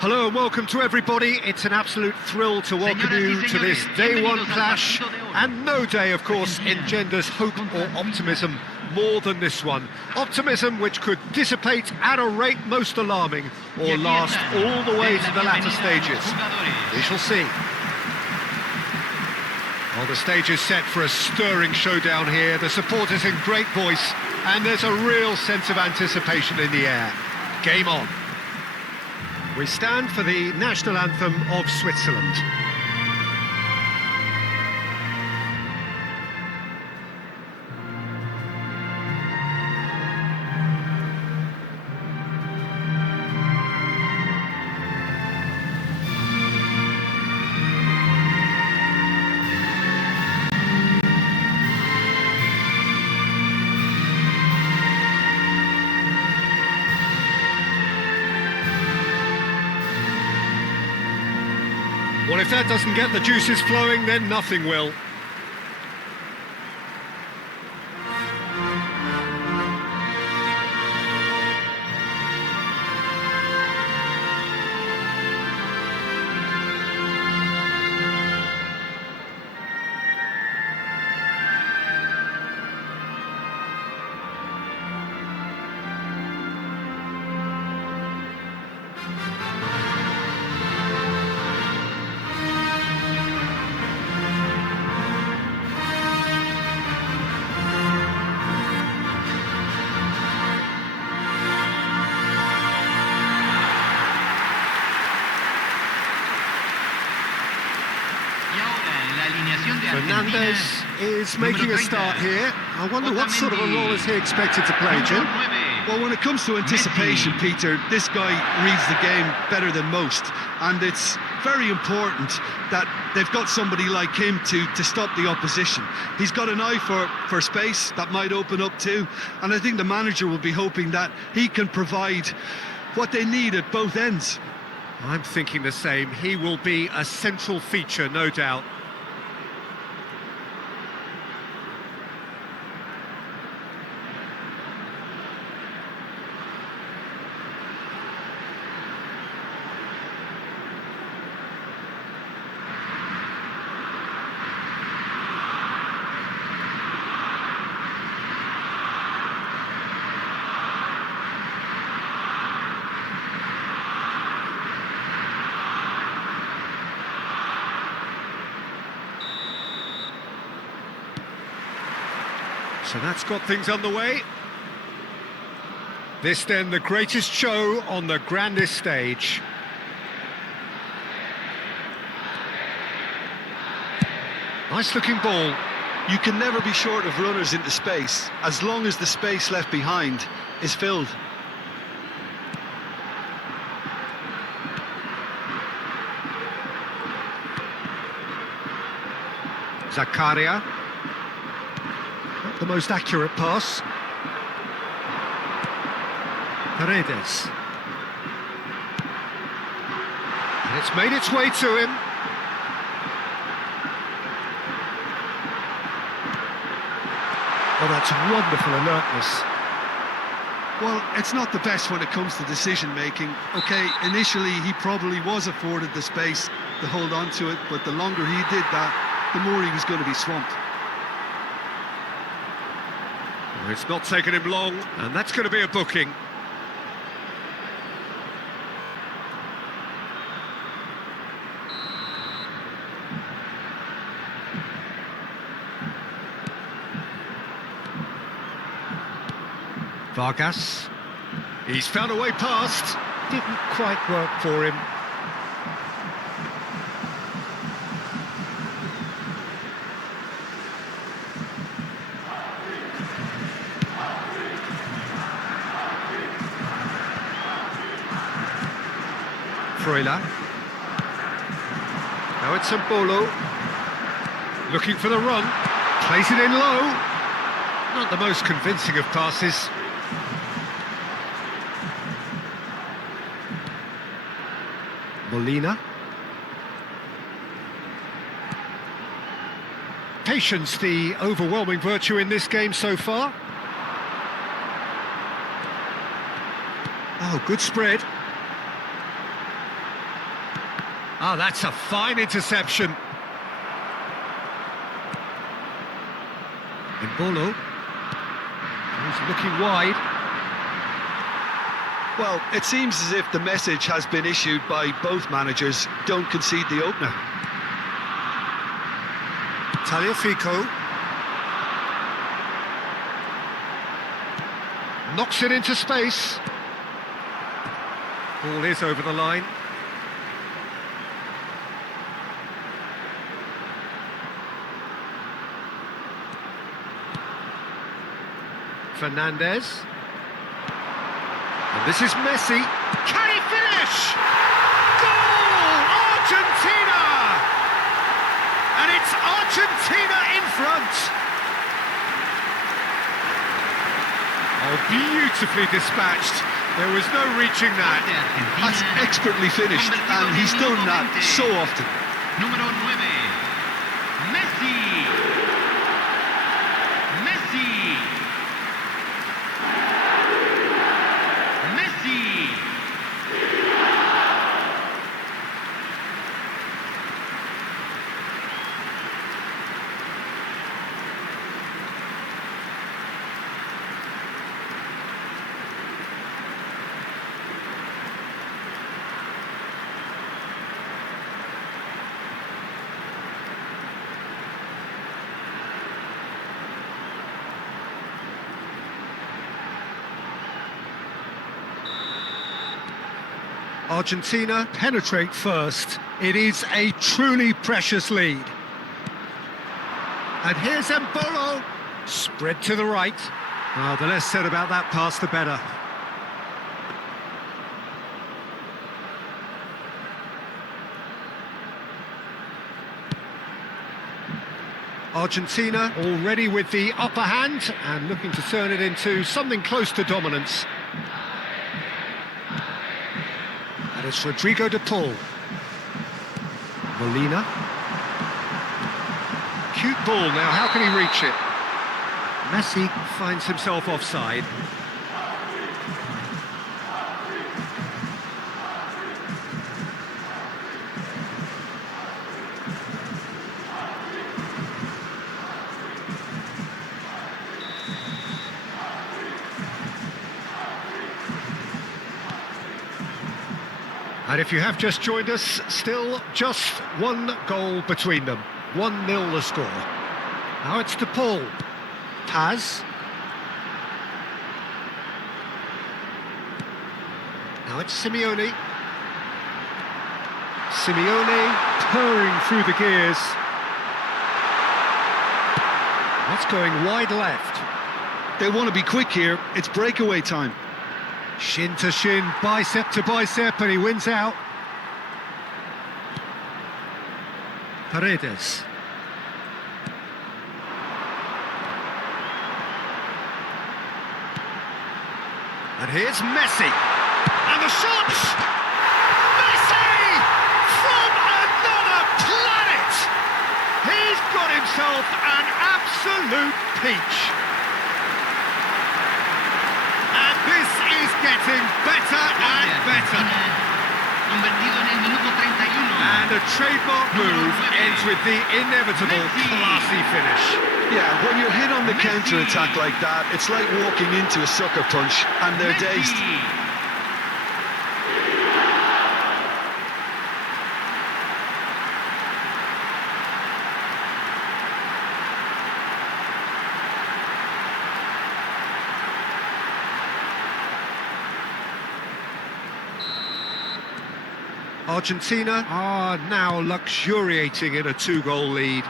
Hello and welcome to everybody. It's an absolute thrill to welcome you to this day one clash, and no day, of course, engenders hope or optimism more than this one. Optimism which could dissipate at a rate most alarming or last all the way to the latter stages. We shall see. Well, the stage is set for a stirring showdown here. The supporters in great voice, and there's a real sense of anticipation in the air. Game on. We stand for the national anthem of Switzerland. Well, if that doesn't get the juices flowing, then nothing will. Fernandez is making a start here. I wonder what sort of a role is he expected to play, Jim? Well, when it comes to anticipation, Peter, this guy reads the game better than most, and it's very important that they've got somebody like him to stop the opposition. He's got an eye for space that might open up too, and I think the manager will be hoping that he can provide what they need at both ends. I'm thinking the same. He will be a central feature, no doubt. So that's got things underway. This then the greatest show on the grandest stage. Nice looking ball. You can never be short of runners into space, as long as the space left behind is filled. Zakaria. The most accurate pass. Paredes. And it's made its way to him. Oh, that's wonderful alertness. Well, it's not the best when it comes to decision-making. OK, initially he probably was afforded the space to hold on to it, but the longer he did that, the more he was going to be swamped. It's not taken him long, and that's going to be a booking. Vargas. He's found a way past. Didn't quite work for him. Now it's Bolo, looking for the run, plays it in low. Not the most convincing of passes. Molina. Patience, the overwhelming virtue in this game so far. Oh, good spread. Ah, that's a fine interception. Embolo. He's looking wide. Well, it seems as if the message has been issued by both managers: don't concede the opener. Tagliafico. Knocks it into space. Ball is over the line. Fernandez. And this is Messi. Can he finish? Goal! Argentina! And it's Argentina in front. Oh, beautifully dispatched. There was no reaching that. That's expertly finished, and he's done that so often. Número 9. Messi. Messi. Messi. Argentina penetrate first. It is a truly precious lead. And here's Embolo. Spread to the right. Well, the less said about that pass, the better. Argentina already with the upper hand and looking to turn it into something close to dominance. And it's Rodrigo de Paul. Molina. Cute ball now, how can he reach it? Messi finds himself offside. And if you have just joined us, still just one goal between them. 1-0 the score. Now it's De Paul. Paz. Now it's Simeone. Simeone purring through the gears. That's going wide left. They want to be quick here. It's breakaway time. Shin to shin, bicep to bicep, and he wins out. Paredes. And here's Messi. And the shot! Messi! From another planet! He's got himself an absolute peach. And this is getting better and better. And a trademark move ends with the inevitable classy finish. Yeah, when you're hit on the counter-attack like that, it's like walking into a sucker punch, and they're dazed. Argentina are now luxuriating in a 2-goal lead.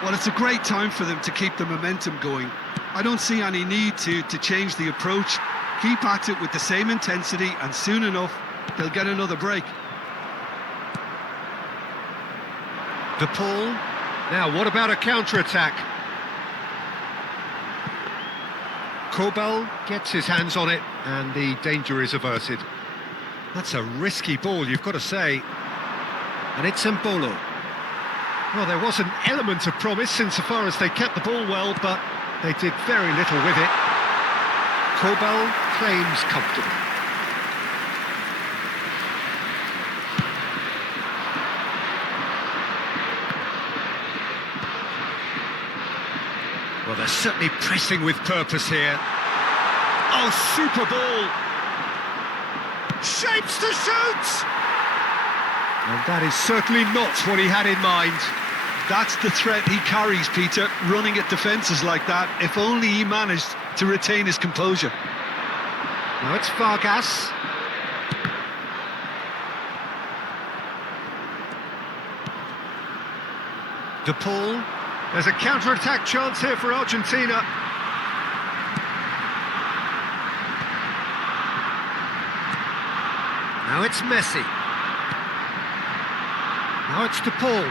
Well, it's a great time for them to keep the momentum going. I don't see any need to change the approach. Keep at it with the same intensity, and soon enough, they'll get another break. De Paul. Now, what about a counter-attack? Kobel gets his hands on it, and the danger is averted. That's a risky ball, you've got to say. And it's Embolo. Well, there was an element of promise insofar as they kept the ball well, but they did very little with it. Kobel claims comfortable. Well, they're certainly pressing with purpose here. Oh, super ball! Shapes to shoot! And that is certainly not what he had in mind. That's the threat he carries, Peter, running at defences like that. If only he managed to retain his composure. Now it's Vargas. De Paul. There's a counter-attack chance here for Argentina. Now it's Messi. Now it's De Paul.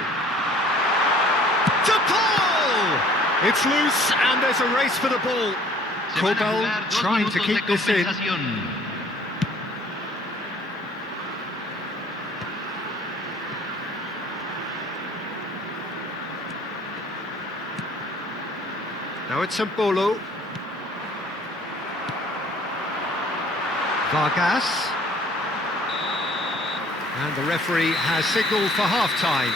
De Paul! It's loose and there's a race for the ball. Corbell trying to keep this in. Now it's Mbolo. Vargas. And the referee has signalled for half-time.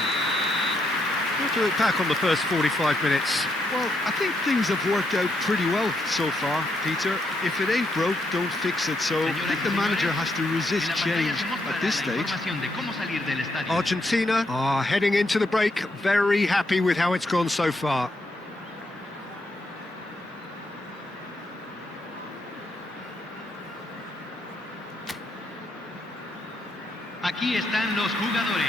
What do you look back on the first 45 minutes? Well, I think things have worked out pretty well so far, Peter. If it ain't broke, don't fix it. So I think the manager has to resist change at this stage. Argentina are heading into the break, very happy with how it's gone so far. Aquí están los jugadores.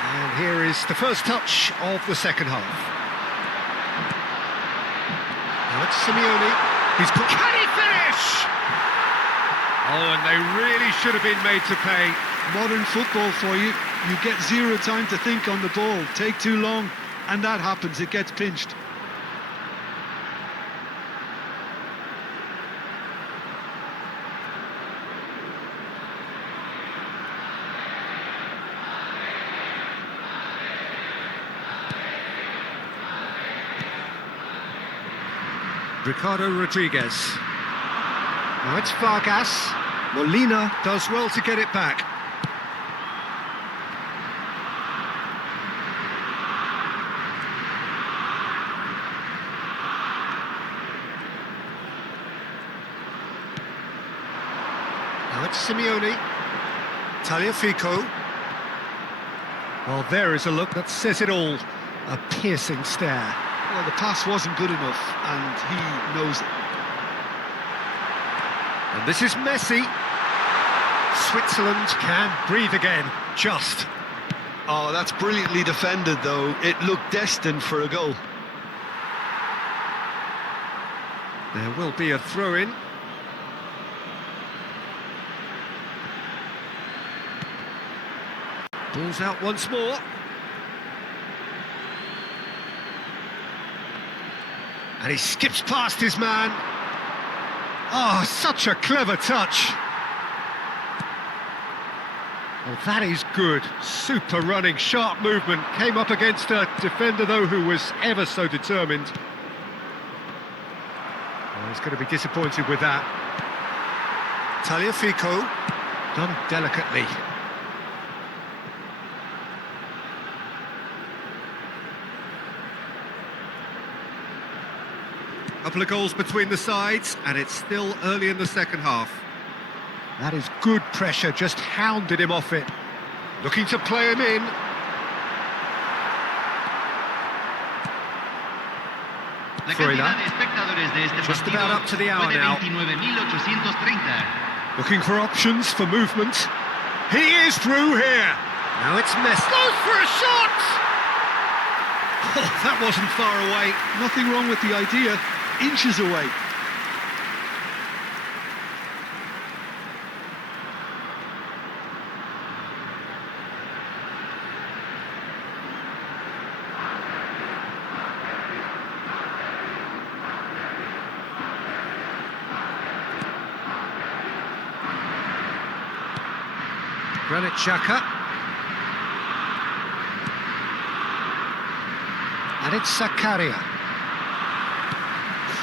And here is the first touch of the second half. Now it's Simeone. Can he finish? Oh, and they really should have been made to pay. Modern football for you. You get zero time to think on the ball. Take too long, and that happens. It gets pinched. Ricardo Rodriguez. Now it's Vargas. Molina does well to get it back. Now it's Simeone. Tagliafico. Well, there is a look that says it all. A piercing stare. Well, the pass wasn't good enough, and he knows it. And this is Messi. Switzerland can breathe again, just. Oh, that's brilliantly defended, though. It looked destined for a goal. There will be a throw-in. Ball's out once more. And he skips past his man. Oh, such a clever touch. Well, that is good. Super running, sharp movement. Came up against a defender, though, who was ever so determined. Oh, he's going to be disappointed with that. Tagliafico, done delicately. Couple of goals between the sides, and it's still early in the second half. That is good pressure, just hounded him off it. Looking to play him in. Just about up to the hour now. Looking for options for movement. He is through here. Now it's Messi. Goes for a shot! Oh, that wasn't far away. Nothing wrong with the idea. Inches away. Granit Xhaka. And it's Zakaria.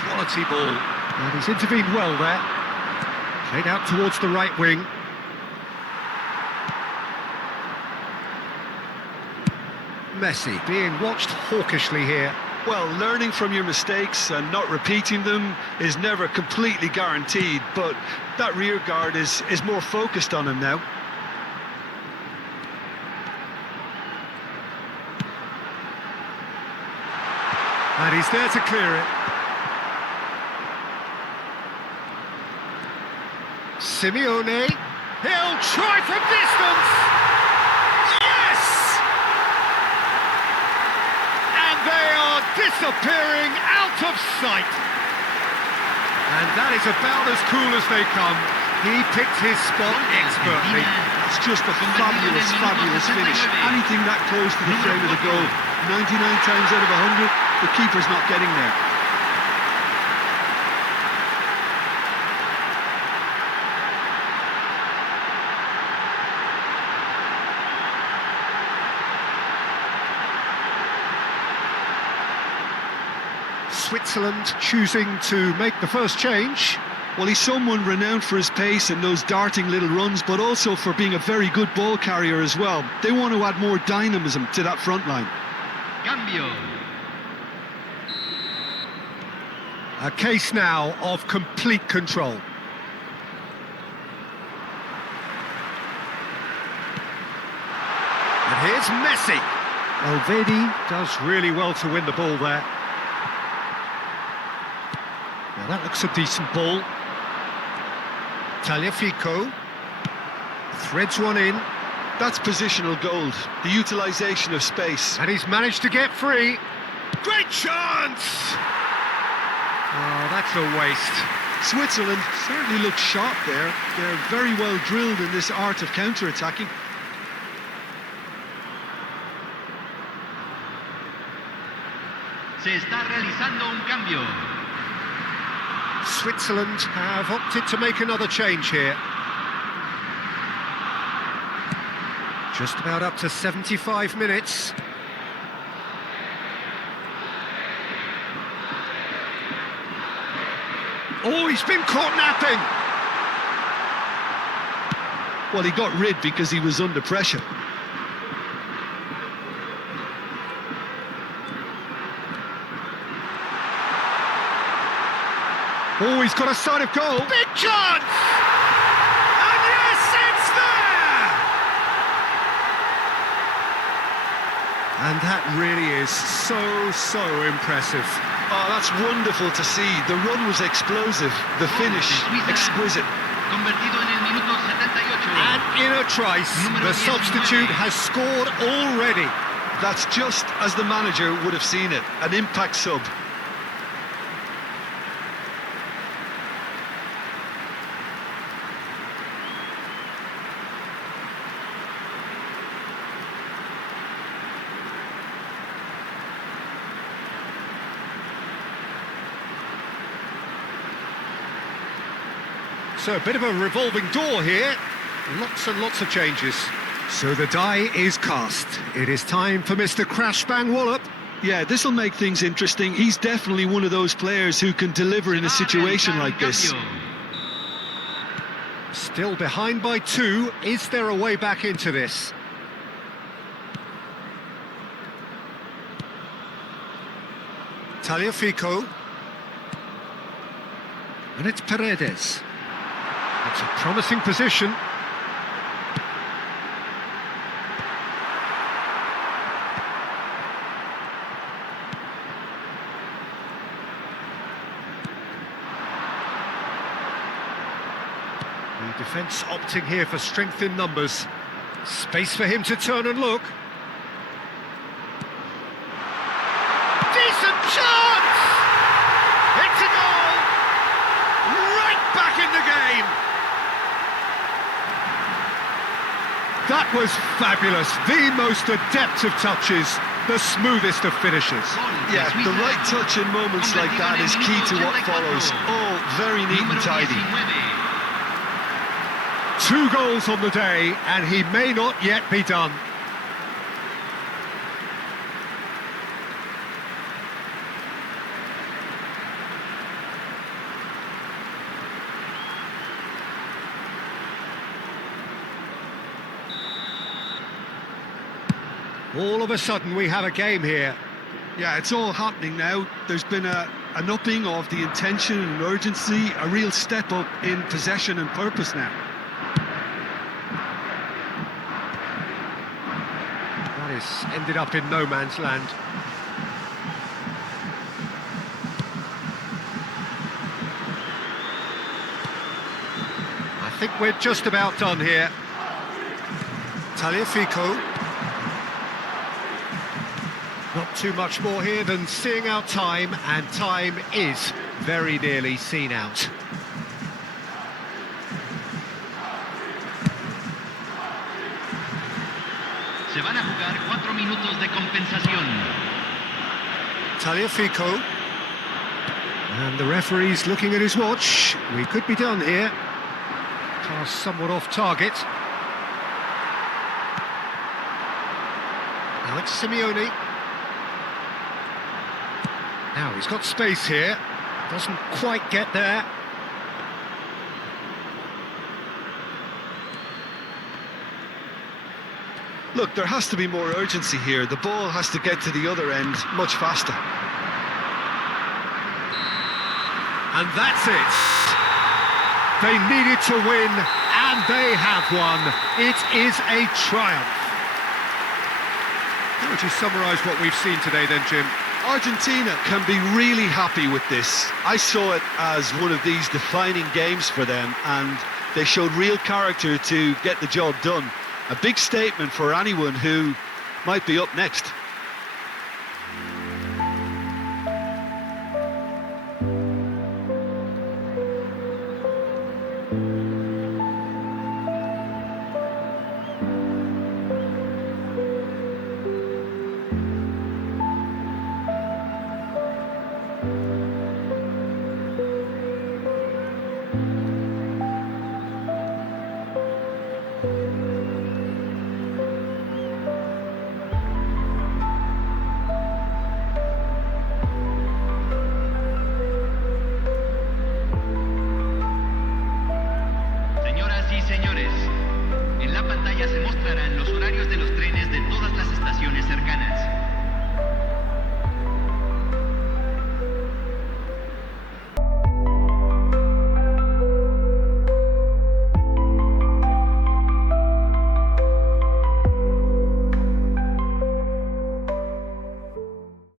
Quality ball. And he's intervened well there. Played out towards the right wing. Messi being watched hawkishly here. Well, learning from your mistakes and not repeating them is never completely guaranteed, but that rear guard is more focused on him now. And he's there to clear it. Simeone. He'll try from distance. Yes! And they are disappearing out of sight. And that is about as cool as they come. He picked his spot expertly. That's just a fabulous, fabulous finish. Anything that close to the frame of the goal. 99 times out of 100, the keeper's not getting there. Switzerland choosing to make the first change. Well, he's someone renowned for his pace and those darting little runs, but also for being a very good ball carrier as well. They want to add more dynamism to that front line. Cambio. A case now of complete control. And here's Messi. Elvedi does really well to win the ball there. Now that looks a decent ball. Tagliafico threads one in. That's positional gold, the utilisation of space. And he's managed to get free. Great chance! Oh, that's a waste. Switzerland certainly look sharp there. They're very well drilled in this art of counter-attacking. Se está realizando un cambio. Switzerland have opted to make another change here. Just about up to 75 minutes. Oh, he's been caught napping! Well, he got rid because he was under pressure. Oh, he's got a sight of goal. Big chance! And yes, it's there! And that really is so impressive. Oh, that's wonderful to see. The run was explosive, the finish exquisite. Convertido en el minuto 78. And in a trice, the substitute has scored already. That's just as the manager would have seen it, an impact sub. So a bit of a revolving door here. Lots and lots of changes. So the die is cast. It is time for Mr. Crash Bang Wallop. Yeah, this will make things interesting. He's definitely one of those players who can deliver in a situation like this. Still behind by 2. Is there a way back into this? Tagliafico. And it's Paredes. It's a promising position. The defence opting here for strength in numbers. Space for him to turn and look. Decent chance! It's a goal! Right back in the game! That was fabulous. The most adept of touches, the smoothest of finishes. Yeah, the right touch in moments like that is key to what follows. Oh, very neat and tidy. 2 goals on the day, and he may not yet be done. All of a sudden we have a game here. Yeah, it's all happening now. There's been an upping of the intention and urgency, a real step up in possession and purpose now. That is ended up in no man's land. I think we're just about done here. Tagliafico. Not too much more here than seeing out time, and time is very nearly seen out. Se van a jugar 4 minutos de compensación. Tagliafico. And the referee's looking at his watch. We could be done here. Pass somewhat off target. Alex Simeone. Now he's got space here. Doesn't quite get there. Look, there has to be more urgency here. The ball has to get to the other end much faster. And that's it. They needed to win, and they have won. It is a triumph. How would you summarise what we've seen today then, Jim? Argentina can be really happy with this. I saw it as one of these defining games for them, and they showed real character to get the job done. A big statement for anyone who might be up next.